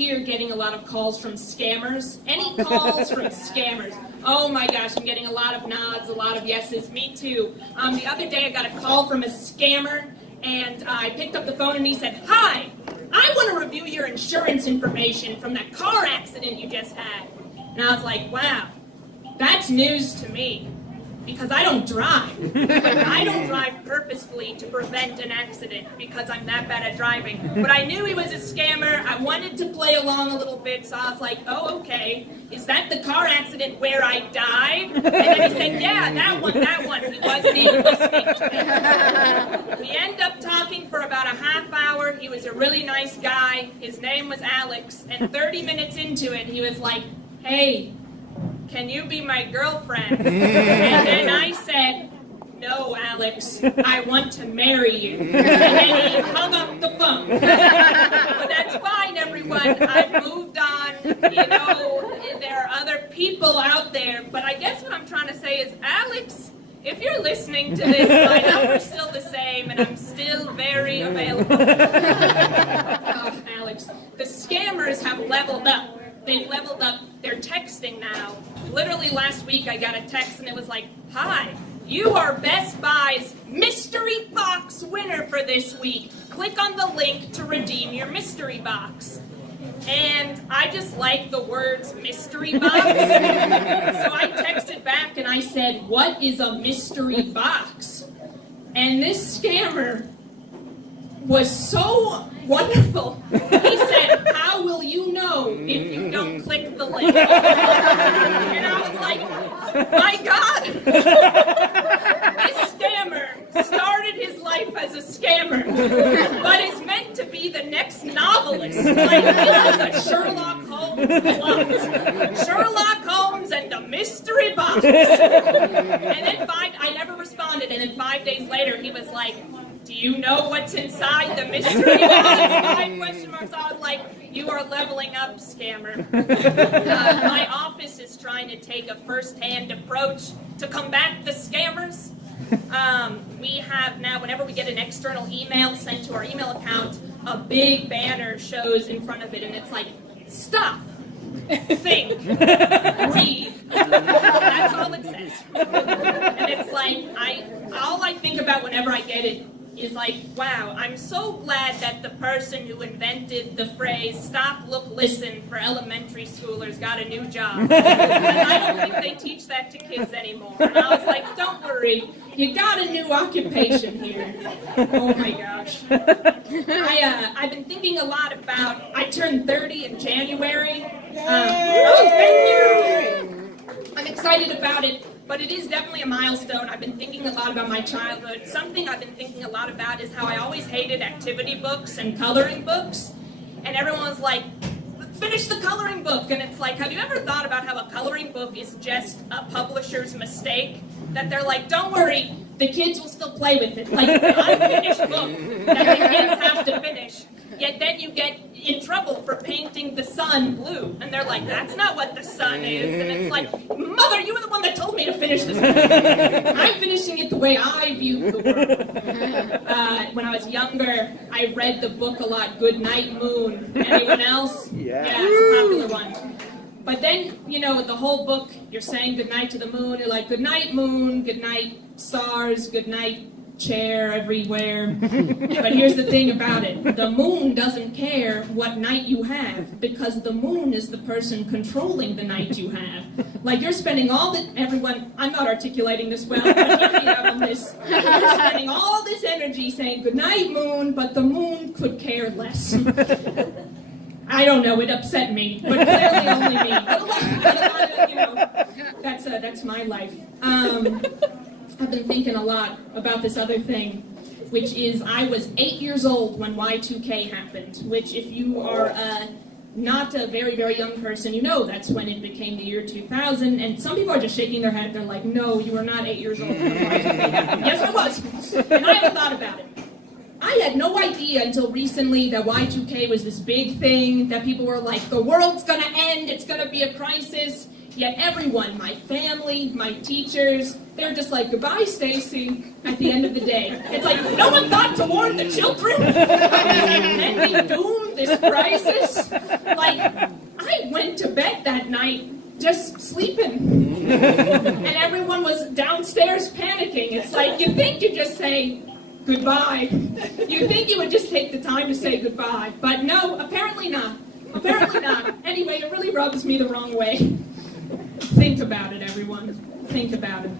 here getting a lot of calls from scammers? Any calls from scammers? Oh my gosh, I'm getting a lot of nods, a lot of yeses. Me too. The other day I got a call from a scammer, and I picked up the phone and he said, "Hi, I want to review your insurance information from that car accident you just had." And I was like, wow, that's news to me. Because I don't drive. I don't drive purposefully to prevent an accident because I'm that bad at driving. But I knew he was a scammer. I wanted to play along a little bit, so I was like, oh, okay. Is that the car accident where I died? And then he said, yeah, that one. He wasn't even listening to me. We end up talking for about a half hour. He was a really nice guy. His name was Alex. And 30 minutes into it, he was like, hey, can you be my girlfriend? And then I said, no, Alex, I want to marry you. And then he hung up the phone. But that's fine, everyone. I've moved on. You know, there are other people out there. But I guess what I'm trying to say is, Alex, if you're listening to this, my number's still the same, and I'm still very available. Oh, Alex, the scammers have leveled up. They've leveled up. They're texting now. Literally last week I got a text and it was like, hi, you are Best Buy's mystery box winner for this week. Click on the link to redeem your mystery box. And I just like the words mystery box. So I texted back and I said, what is a mystery box? And this scammer was so wonderful. He said, how will you know if you don't click the link? And I was like, my God. This scammer started his life as a scammer, but is meant to be the next novelist. Like, this is a Sherlock Holmes plot. Sherlock Holmes and the mystery box. And then I never responded, and then 5 days later he was like, do you know what's inside the mystery box? 5 question marks. I was like, you are leveling up, scammer. My office is trying to take a first-hand approach to combat the scammers. We have now, whenever we get an external email sent to our email account, a big banner shows in front of it, and it's like, stop, think, read. That's all it says. And it's like, all I think about whenever I get it is like, wow, I'm so glad that the person who invented the phrase stop, look, listen for elementary schoolers got a new job. Because I don't think they teach that to kids anymore. And I was like, don't worry, you got a new occupation here. Oh my gosh. I've been thinking a lot about, I turned 30 in January. Oh, thank you. I'm excited about it. But it is definitely a milestone. I've been thinking a lot about my childhood. Something I've been thinking a lot about is how I always hated activity books and coloring books. And everyone's like, finish the coloring book. And it's like, have you ever thought about how a coloring book is just a publisher's mistake? That they're like, don't worry, the kids will still play with it. Like, it's an unfinished book that the kids have to finish. Yet then you get in trouble for painting the sun blue. And they're like, that's not what the sun is. And it's like, Mother, you were the one that told me to finish this book. I'm finishing it the way I view the world. When I was younger, I read the book a lot, Good Night Moon. Anyone else? Yeah, it's a popular one. But then, you know, the whole book, you're saying goodnight to the moon. You're like, good night, moon, good night, stars, good night, chair everywhere. But here's the thing about it. The moon doesn't care what night you have because the moon is the person controlling the night you have. Like, you're spending all the, everyone, I'm not articulating this well, but hear me out on this. You're spending all this energy saying, good night, moon, but the moon could care less. I don't know, it upset me, but clearly only me. But a lot of, you know, that's my life. I've been thinking a lot about this other thing, which is I was 8 years old when Y2K happened, which if you are not a very, very young person, you know that's when it became the year 2000, and some people are just shaking their head, they're like, no, you were not 8 years old when Y2K happened. Yes, I was, and I haven't thought about it. I had no idea until recently that Y2K was this big thing, that people were like, the world's gonna end, it's gonna be a crisis. Yet everyone, my family, my teachers, they're just like, goodbye, Stacy, at the end of the day. It's like, no one thought to warn the children of this impending doom, this crisis. Like, to bed that night just sleeping. And everyone was downstairs panicking. It's like, you think you just say goodbye. You think you would just take the time to say goodbye. But no, apparently not. Apparently not. Anyway, it really rubs me the wrong way. Think about it, everyone. Think about it.